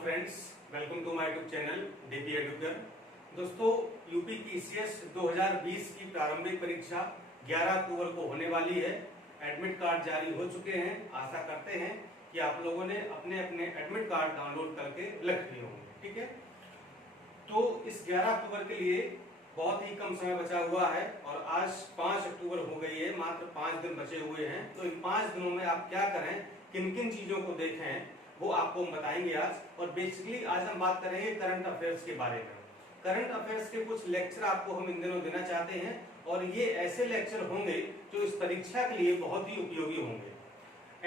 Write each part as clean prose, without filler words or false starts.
Friends, welcome to my YouTube channel DP Educare. दोस्तों, UP PCS 2020 की प्रारंभिक परीक्षा 11 अक्टूबर को होने वाली है। एडमिट कार्ड जारी हो चुके हैं। आशा करते हैं कि आप लोगों ने अपने अपने एडमिट कार्ड डाउनलोड करके रख लिए होंगे। ठीक है, तो इस 11 अक्टूबर के लिए बहुत ही कम समय बचा हुआ है और आज 5 अक्टूबर हो गई है। मात्र 5 दिन बचे हुए हैं। तो इन 5 दिनों में आप क्या करें, किन किन चीजों को देखें, वो आपको हम बताएंगे आज। और बेसिकली आज हम बात करेंगे करंट अफेयर्स के बारे में। करंट अफेयर्स के कुछ लेक्चर आपको हम इन दिनों देना चाहते हैं और ये ऐसे लेक्चर होंगे जो इस परीक्षा के लिए बहुत ही उपयोगी होंगे।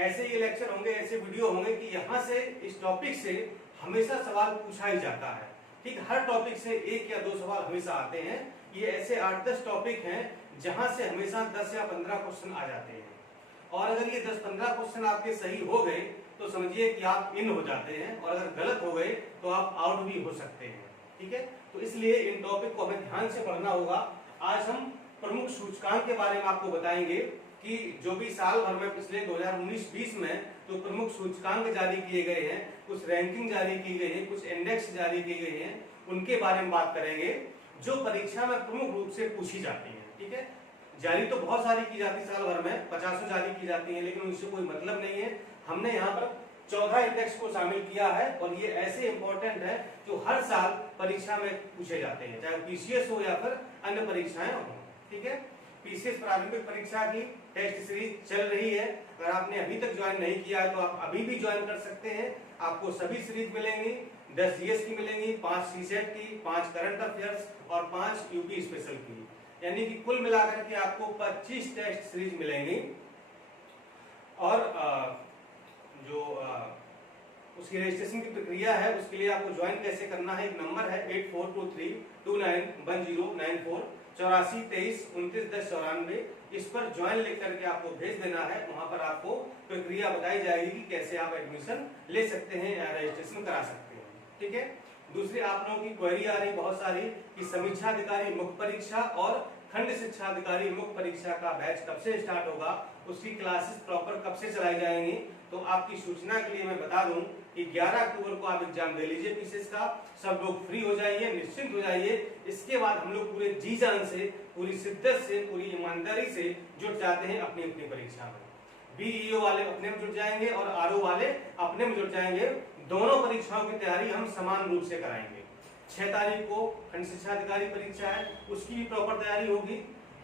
ऐसे ये लेक्चर होंगे, ऐसे वीडियो होंगे कि यहाँ से इस टॉपिक से हमेशा सवाल पूछा ही जाता है। ठीक, हर टॉपिक से 1 या 2 सवाल हमेशा आते हैं। ये ऐसे 8-10 टॉपिक हैं जहां से हमेशा 10 या 15 क्वेश्चन आ जाते हैं। और अगर ये 10-15 क्वेश्चन आपके सही हो गए तो समझिए कि आप इन हो जाते हैं, और अगर गलत हो गए तो आप आउट भी हो सकते हैं। ठीक है, तो इसलिए इन टॉपिक को हमें ध्यान से पढ़ना होगा। आज हम प्रमुख सूचकांक के बारे में आपको बताएंगे कि जो भी साल भर में पिछले 2019-20 में जो प्रमुख सूचकांक जारी किए गए हैं, कुछ रैंकिंग जारी की गई है, कुछ इंडेक्स जारी किए गए हैं, उनके बारे में बात करेंगे जो परीक्षा में प्रमुख रूप से पूछी जाती है। ठीक है, जारी तो बहुत सारी की जाती है, साल भर में 50 जारी की जाती है, लेकिन उनसे कोई मतलब नहीं है। हमने यहाँ पर 14 इंडेक्स को शामिल किया है और ये ऐसे इंपॉर्टेंट है जो हर साल परीक्षा में पूछे जाते हैं, चाहे पीसीएस हो या फिर अन्य परीक्षाएं हो। ठीक है, पीसीएस प्रारंभिक परीक्षा की टेस्ट सीरीज चल रही है। अगर आपने अभी तक ज्वाइन नहीं किया है तो आप अभी भी ज्वाइन कर सकते हैं। आपको सभी सीरीज मिलेंगी, 10 जीएस की मिलेंगी, 5 सीसेट की, 5 करंट अफेयर्स और 5 यूपी स्पेशल की, यानी कि कुल मिलाकर के आपको 25 टेस्ट सीरीज मिलेंगी। और उसकी रजिस्ट्रेशन की प्रक्रिया है, उसके लिए आपको ज्वाइन कैसे करना है, एक नंबर है 8423291094 8423291094। इस पर ज्वाइन लिख करके आपको भेज देना है। वहां पर आपको प्रक्रिया बताई जाएगी कि कैसे आप एडमिशन ले सकते हैं या रजिस्ट्रेशन करा सकते हैं। ठीक है, दूसरी आप लोगों की क्वेरी आ रही बहुत सारी कि समीक्षा अधिकारी मुख्य परीक्षा और खंड शिक्षा अधिकारी मुख्य परीक्षा का बैच कब से स्टार्ट होगा, उसकी क्लासेस प्रॉपर कब से चलाई जाएंगी। तो आपकी सूचना के लिए मैं बता दूं कि 11 अक्टूबर को आप एग्जाम दे लीजिए पीसीएस का। सब लोग फ्री हो जाइए, निश्चिंत हो जाइए। इसके बाद हम लोग पूरे जी जान से, पूरी शिद्दत से, पूरी ईमानदारी से जुट जाते हैं अपनी अपनी परीक्षा में। बीईओ वाले अपने में जुट जाएंगे और आरओ वाले अपने में जुट जाएंगे। दोनों परीक्षाओं की तैयारी हम समान रूप से कराएंगे। 6 तारीख को खंड शिक्षा अधिकारी परीक्षा है, उसकी भी प्रॉपर तैयारी होगी,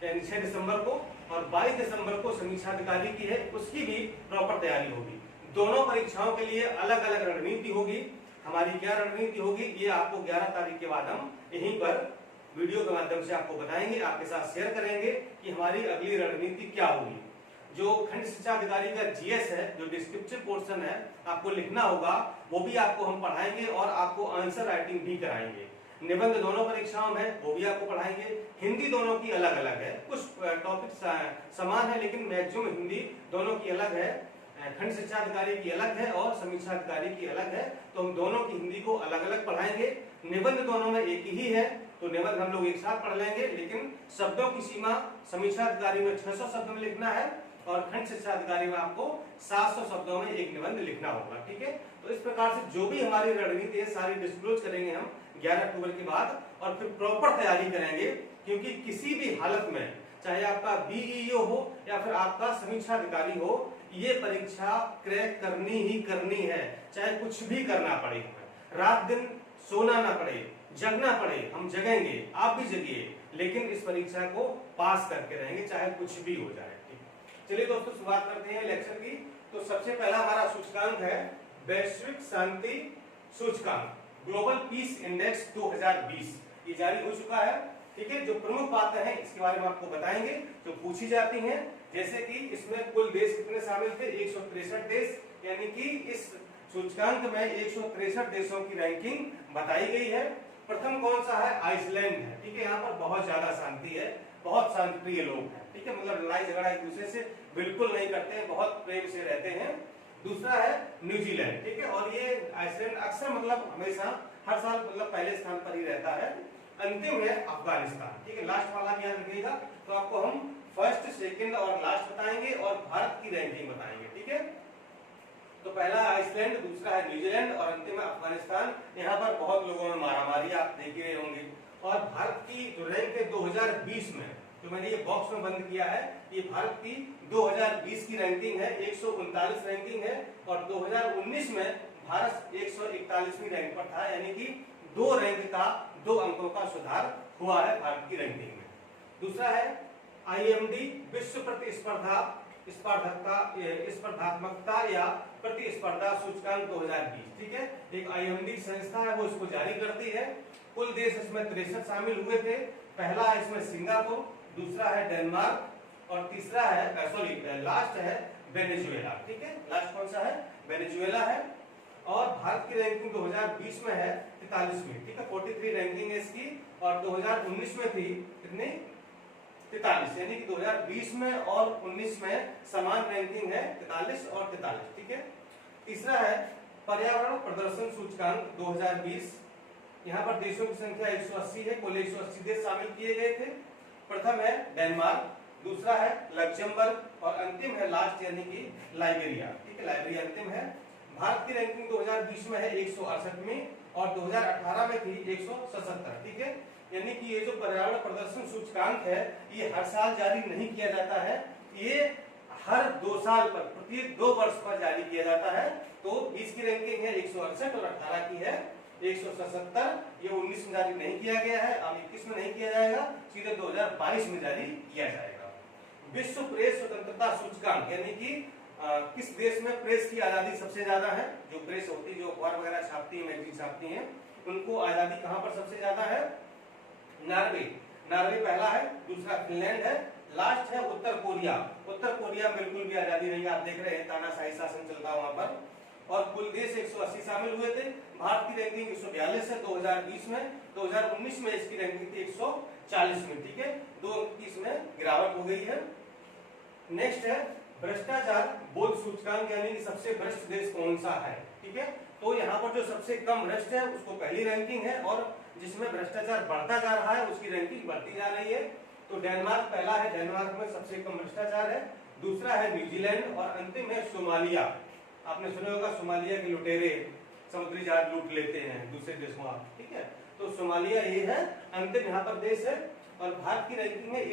यानी 6 दिसंबर को, और 22 दिसंबर को समीक्षा अधिकारी की है, उसकी भी प्रॉपर तैयारी होगी। दोनों परीक्षाओं के लिए अलग अलग रणनीति होगी। हमारी क्या रणनीति होगी ये आपको 11 तारीख के बाद हम यहीं पर वीडियो के माध्यम से आपको बताएंगे, आपके साथ शेयर करेंगे कि हमारी अगली रणनीति क्या होगी। जो खंड शिक्षा अधिकारी का जीएस है, जो डिस्क्रिप्टिव पोर्शन है, आपको लिखना होगा, वो भी आपको हम पढ़ाएंगे और आपको आंसर राइटिंग भी कराएंगे। निबंध दोनों परीक्षाओं में वो भी आपको पढ़ाएंगे। हिंदी दोनों की अलग अलग है, कुछ टॉपिक समान है लेकिन मैक्सिमम हिंदी दोनों की अलग है। खंड शिक्षा अधिकारी की अलग है और समीक्षा अधिकारी की अलग है, तो हम दोनों की हिंदी को अलग अलग पढ़ाएंगे। निबंध दोनों में एक ही है, तो निबंध हम लोग एक साथ पढ़ लेंगे, लेकिन शब्दों की सीमा समीक्षा अधिकारी में 600 शब्द में लिखना है और खंड शिक्षा अधिकारी में आपको 700 शब्दों में एक निबंध लिखना होगा। ठीक है, तो इस प्रकार से जो भी हमारी रणनीति है सारी डिस्क्लोज करेंगे हम 11 अक्टूबर के बाद, और फिर प्रॉपर तैयारी करेंगे। क्योंकि किसी भी हालत में, चाहे आपका बीईओ हो या फिर आपका समीक्षा अधिकारी हो, ये परीक्षा क्रैक करनी ही करनी है, चाहे कुछ भी करना पड़े, रात दिन सोना ना पड़े, जगना पड़े, हम जगेंगे, आप भी जगिए, लेकिन इस परीक्षा को पास करके रहेंगे, चाहे कुछ भी हो जाए। चलिए दोस्तों, शुरुआत करते हैं लेक्चर की। तो सबसे पहला हमारा सूचकांक है वैश्विक शांति सूचकांक, ग्लोबल पीस इंडेक्स 2020। ये जारी हो चुका है। ठीक है, जो प्रमुख बातें हैं इसके बारे में आपको बताएंगे जो पूछी जाती हैं, जैसे कि इसमें कुल देश कितने शामिल थे, 163 देश, यानी कि इस सूचकांक में 163 देशों की रैंकिंग बताई गई है। प्रथम कौन सा है, आइसलैंड है। ठीक है, यहाँ पर बहुत ज्यादा शांति है, बहुत शांतिप्रिय लोग हैं। ठीक है, मतलब लड़ाई झगड़ा एक दूसरे से बिल्कुल नहीं करते हैं, बहुत प्रेम से रहते हैं। दूसरा है न्यूजीलैंड। ठीक है, और ये आइसलैंड अक्सर मतलब हमेशा हर साल मतलब पहले स्थान पर ही रहता है। अंतिम है अफगानिस्तान। ठीक है, लास्ट वाला भी याद रखिएगा। तो आपको हम फर्स्ट, सेकंड और लास्ट बताएंगे और भारत की रैंकिंग बताएंगे। ठीक है, तो तो पहला आइसलैंड, दूसरा है न्यूजीलैंड और अंतिम है अफगानिस्तान। यहाँ पर बहुत लोगों में मारामारी आप देख ही रहे होंगे। और भारत की जो रैंक है 2020 में, जो मैंने ये बॉक्स में बंद किया है, ये भारत की 2020 की रैंकिंग है, 139 रैंकिंग है। और 2019 में भारत 141वीं रैंक पर था, यानी कि 2 रैंक का 2 अंकों का सुधार हुआ है भारत की रैंकिंग में। दूसरा है IMD विश्व स्पर्धात्मकता या प्रतिस्पर्धा सूचकांक 2020। ठीक है, एक IMD संस्था है, वो इसको जारी करती है। कुल देश इसमें 63 शामिल हुए थे। पहला है इसमें सिंगापुर, दूसरा है डेनमार्क और तीसरा है लास्ट है वेनेजुएला। ठीक है, लास्ट कौन सा है? वेनेजुएला है। और भारत की रैंकिंग 2020 में है 43वीं। ठीक है, 43 रैंकिंग है इसकी। और 2019 में थी कितनी? 43, यानी कि 2020 में और 19 में समान रैंकिंग है, 43 और 43। ठीक है। तीसरा है पर्यावरण प्रदर्शन सूचकांक 2020। यहाँ पर देशों की संख्या 180 है, कुल 180 देश शामिल किए गए थे। प्रथम है डेनमार्क, दूसरा है लक्जमबर्ग और अंतिम है लास्ट यानी कि लाइबेरिया। ठीक है, लाइबेरिया अंतिम है। भारत की रैंकिंग 2020 में है 168वीं और 2018 में थी 177। ठीक है, यानी कि ये जो पर्यावरण प्रदर्शन सूचकांक है, ये हर साल जारी नहीं किया जाता है, ये हर 2 साल पर, प्रत्येक 2 वर्ष पर जारी किया जाता है। तो 20 की रैंकिंग है 168 और 18 की है 177। ये 19 में जारी नहीं किया गया है, अब 21 में नहीं किया जाएगा, सीधे 2022 में जारी किया जाएगा। विश्व प्रेस स्वतंत्रता सूचकांक, यानी कि किस देश में प्रेस की आजादी सबसे ज्यादा है? जो प्रेस होती है, जो अखबार वगैरह छापती है, मैगजीन छापती है, उनको आजादी कहां पर सबसे ज्यादा है? नॉर्वे पहला है, दूसरा फिनलैंड है, लास्ट है उत्तर कोरिया। उत्तर कोरिया बिल्कुल भी आजादी नहीं, आप देख रहे हैं तानाशाही शासन चलता वहां पर। और कुल देश 180 शामिल हुए थे। भारत की रैंकिंग 142 है 2020 में, 2019 में इसकी रैंकिंग थी 140 में। ठीक है, 2 अंक की इसमें गिरावट हो गई है। नेक्स्ट है भ्रष्टाचार बोध सूचकांक, यानी कि सबसे भ्रष्ट देश कौन सा है। ठीक है, तो यहाँ पर जो सबसे कम भ्रष्ट है उसको पहली रैंकिंग है, और जिसमें भ्रष्टाचार बढ़ता जा रहा है उसकी रैंकिंग बढ़ती जा रही है। तो डेनमार्क पहला है, डेनमार्क में सबसे कम भ्रष्टाचार है। दूसरा है न्यूजीलैंड और अंतिम है सोमालिया। आपने सुना होगा सोमालिया के लुटेरे समुद्री जहाज लूट लेते हैं दूसरे देशों। ठीक है, तो सोमालिया ये है, अंतिम यहाँ पर देश है। और भारत की रैंकिंग है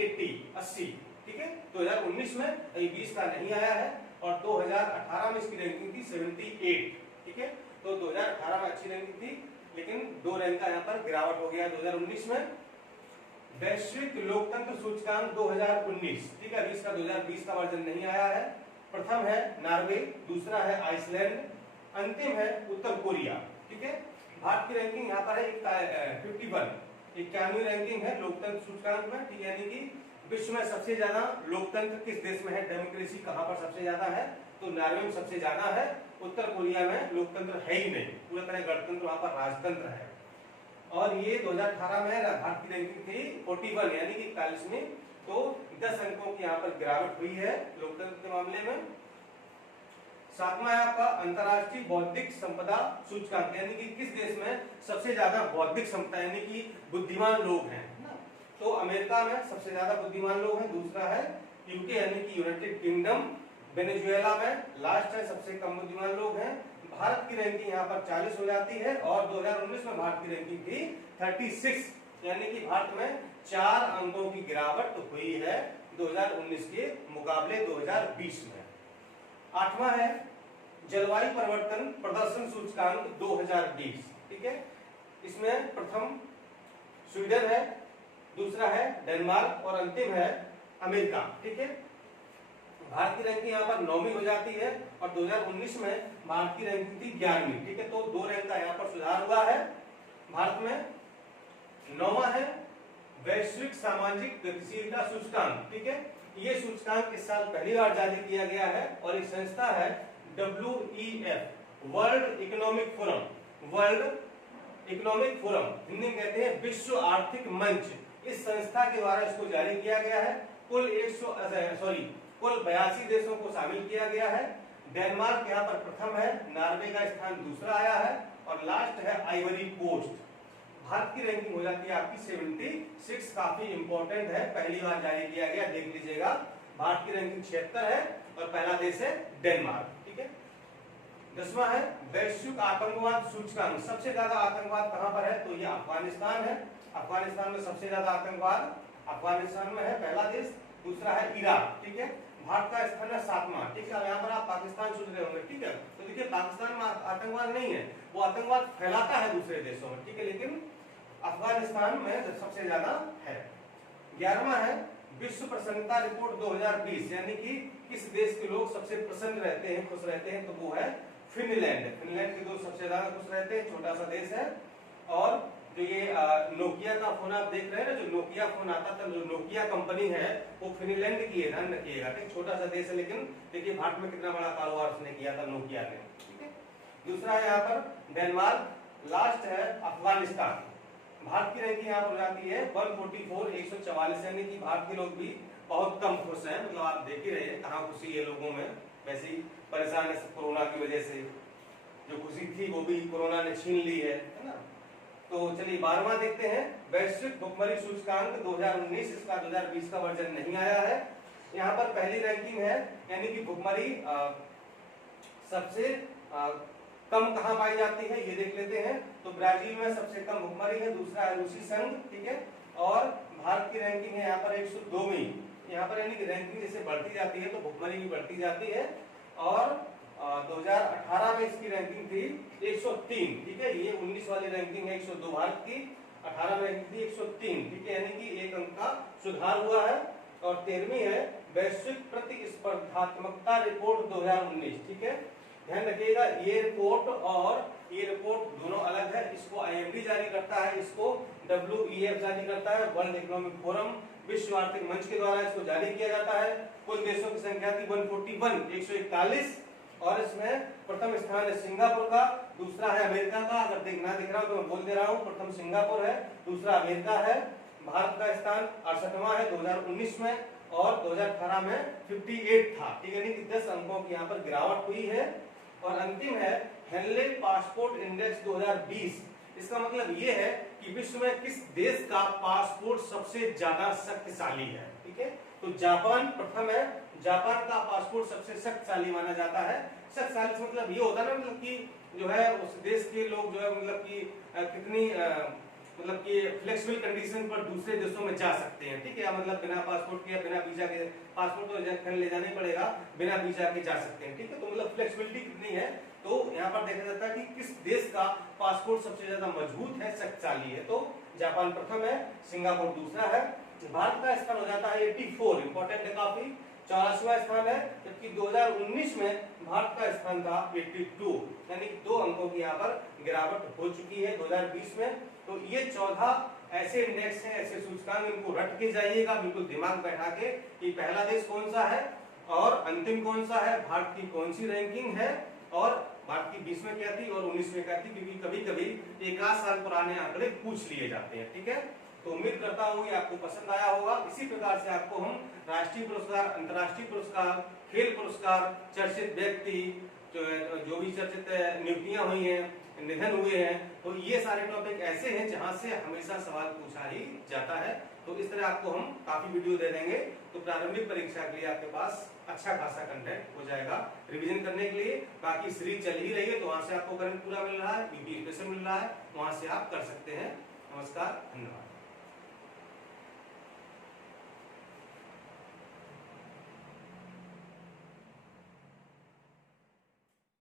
80। ठीक है, 2019 में, अभी 20 का नहीं आया है। और 2018 में इसकी रैंकिंग थी 78। ठीक है, तो 2018 में अच्छी रैंकिंग थी, लेकिन 2 रैंक का यहाँ पर गिरावट हो गया 2019 में। वैश्विक लोकतंत्र सूचकांक 2019। ठीक है, 20 का 2020 का वर्जन नहीं आया है। प्रथम है नॉर्वे, दूसरा है आइसलैंड, अंतिम है उत्तर कोरिया। ठीक है, भारत की रैंकिंग यहाँ पर है 51वीं रैंकिंग है लोकतंत्र सूचकांक में। ठीक है, यानी कि विश्व में सबसे ज्यादा लोकतंत्र किस देश में है, डेमोक्रेसी कहां पर सबसे ज्यादा है? तो नॉर्वे में सबसे ज्यादा है। उत्तर कोरिया में लोकतंत्र है ही नहीं, पूरा तरह गणतंत्र, वहां पर राजतंत्र है। और ये 2018 में भारत की रैंकिंग थी 41, यानी कि 41वीं। तो 10 अंकों की यहाँ पर गिरावट हुई है लोकतंत्र के मामले में। 7वां है आपका अंतर्राष्ट्रीय बौद्धिक संपदा सूचकांक, यानी कि किस देश में सबसे ज्यादा बौद्धिक संपदा यानी कि बुद्धिमान लोग हैं। तो अमेरिका में सबसे ज्यादा बुद्धिमान लोग हैं, दूसरा है यूके यानी कि यूनाइटेड किंगडम। वेनेजुएला में लास्ट है, सबसे कम बुद्धिमान लोग हैं। भारत की रैंकिंग यहाँ पर 40 हो जाती है। और 2019 में भारत की रैंकिंग थी 36, यानी कि भारत में 4 अंकों की गिरावट हुई है 2019 के मुकाबले 2020 में। 8वां है जलवायु परिवर्तन प्रदर्शन सूचकांक 2020। ठीक है, इसमें प्रथम स्वीडन है, दूसरा है डेनमार्क और अंतिम है अमेरिका। ठीक है, भारत की रैंकिंग यहाँ पर 9वीं हो जाती है। और 2019 में भारत की रैंकिंग थी 11वीं। ठीक है, तो 2 रैंक का यहाँ पर सुधार हुआ है भारत में। 9वां है वैश्विक सामाजिक गतिशीलता सूचकांक। ठीक है, ये सूचकांक इस साल पहली बार जारी किया गया है और ये संस्था है WEF, world economic forum. World economic forum Hindi में कहते हैं विश्व आर्थिक मंच। इस संस्था के द्वारा इसको जारी किया गया है। कुल 82 देशों को शामिल किया गया है। डेनमार्क यहाँ पर प्रथम है, नॉर्वे का स्थान दूसरा आया है और लास्ट है आइवरी कोस्ट। भारत की रैंकिंग हो जाती है आपकी 76, काफी इंपॉर्टेंट है, पहली बार जारी किया गया, देख लीजिएगा। भारत की रैंकिंग 76 है और पहला देश है डेनमार्क। ठीक है, 10वां है वैश्विक आतंकवाद सूचकांक। सबसे ज्यादा आतंकवाद कहां पर है? तो ये अफगानिस्तान है। अफगानिस्तान में सबसे ज्यादा आतंकवाद अफगानिस्तान में है, पहला देश। दूसरा है इराक, ठीक है। भारत का स्थान है 7वां, ठीक है। यहाँ पर आप पाकिस्तान सोच रहे होंगे, ठीक है। तो देखिए पाकिस्तान में आतंकवाद नहीं है, वो आतंकवाद फैलाता है दूसरे देशों में, ठीक है, लेकिन अफगानिस्तान में सबसे ज्यादा है। 11वां है विश्व प्रसन्नता रिपोर्ट 2020, यानी कि किस देश के लोग सबसे प्रसन्न रहते हैं, खुश रहते हैं, तो वो है फिनलैंड। फिनलैंड के लोग सबसे ज्यादा खुश रहते हैं, छोटा सा देश है। और जो ये नोकिया का फोन आप देख रहे हैं ना, जो नोकिया फोन आता था, जो नोकिया कंपनी है वो फिनलैंड की है, ध्यान रखिएगा, ठीक। छोटा सा देश है, लेकिन देखिए भारत में कितना बड़ा कारोबार उसने किया था नोकिया ने, ठीक है। दूसरा है यहाँ पर डेनमार्क, लास्ट है अफगानिस्तान। भारत की रैंकिंग यहाँ पर हो जाती है 144, 144, यानी कि भारत के लोग भी बहुत कम खुश हैं। मतलब आप देख ही रहे हैं कहाँ खुशी है लोगों में, वैसे ही परेशान है कोरोना की वजह से, जो खुशी थी वो भी कोरोना ने छीन ली है ना। तो चलिए 12वां देखते हैं वैश्विक भुखमरी सूचकांक 2019, इसका 2020 का वर्जन नहीं आया है। यहाँ पर पहली रैंकिंग है, यानी कि भुखमरी सबसे कम कहां पाई जाती है ये देख लेते हैं। तो ब्राजील में सबसे कम भुखमरी है, दूसरा है रूसी संघ, ठीक है। और भारत की रैंकिंग है यहाँ पर 102वीं। यहाँ पर यानी कि रैंकिंग जैसे बढ़ती जाती है तो भुखमरी भी बढ़ती जाती है। और 2018 में इसकी रैंकिंग थी 103, ठीक है। ये 19 वाली रैंकिंग है 102 भारत की, 18 में रैंकिंग थी 103, ठीक है, यानी कि एक अंक का सुधार हुआ है। और 13वीं है वैश्विक प्रतिस्पर्धात्मकता रिपोर्ट 2019, ठीक है। ध्यान रखिएगा ये रिपोर्ट और ये रिपोर्ट दोनों अलग है। इसको IMD जारी करता है, इसको WEF जारी करता है, वर्ल्ड इकोनॉमिक फोरम, विश्व आर्थिक मंच के द्वारा इसको जारी किया जाता है। कुल देशों की संख्या थी 141, 141, और इसमें प्रथम स्थान है सिंगापुर का, दूसरा है अमेरिका का। अगर देखना दिख रहा हो तो मैं बोल दे रहा हूँ, प्रथम सिंगापुर है, दूसरा अमेरिका है। भारत का स्थान 68वां है 2019 में, और 2018 में 58 था, ठीक है, यानी कि 10 अंकों की यहाँ पर गिरावट हुई है। और अंतिम है हेनले पासपोर्ट इंडेक्स 2020। इसका मतलब ये है कि विश्व में किस देश का पासपोर्ट सबसे ज्यादा शक्तिशाली है, ठीक है। तो जापान प्रथम है, जापान का पासपोर्ट सबसे शक्तिशाली माना जाता है। शक्तिशाली मतलब ये होता है ना, मतलब कि जो है उस देश के लोग जो है मतलब कि कितनी मतलब कि फ्लेक्सिबल कंडीशन पर दूसरे देशों में जा सकते हैं, ठीक है। मतलब बिना पासपोर्ट के या बिना वीजा के, पासपोर्ट तो ले जाना ही पड़ेगा, बिना वीजा के जा सकते हैं, ठीक है। तो मतलब फ्लेक्सिबिलिटी कितनी है, तो यहाँ पर देखा जाता है कि किस देश का पासपोर्ट सबसे ज्यादा मजबूत है, शक्तिशाली है। तो जापान प्रथम है, सिंगापुर दूसरा है। भारत का स्थान हो जाता है 84, इंपॉर्टेंट है काफी, 84वां स्थान है, जबकि 2019 में भारत का स्थान था 82, यानी कि 2 अंकों की यहाँ पर गिरावट हो चुकी है 2020 में। तो ये 14 ऐसे इंडेक्स हैं, ऐसे सूचकांक, इनको रट के जाइएगा बिल्कुल दिमाग बैठा के कि पहला देश कौन सा है और अंतिम कौन सा है, भारत की कौन सी रैंकिंग है, और भारत की 20 में क्या थी और 19 में क्या थी, क्योंकि कभी कभी एक आध साल पुराने आंकड़े पूछ लिए जाते हैं, ठीक है। तो उम्मीद करता हूँ कि आपको पसंद आया होगा। इसी प्रकार से आपको हम राष्ट्रीय पुरस्कार, अंतर्राष्ट्रीय पुरस्कार, खेल पुरस्कार, चर्चित व्यक्ति, जो भी चर्चित नियुक्तियां हुई हैं, निधन हुए हैं, तो ये सारे टॉपिक ऐसे हैं जहां से हमेशा सवाल पूछा ही जाता है। तो इस तरह आपको हम काफी वीडियो दे देंगे, तो प्रारंभिक परीक्षा के लिए आपके पास अच्छा खासा कंटेंट हो जाएगा रिवीजन करने के लिए। बाकी सीरीज चल ही रही है, तो वहां से आपको करंट पूरा मिल रहा है, बीपी स्पेशल मिल रहा है, वहां से आप कर सकते हैं। नमस्कार, धन्यवाद।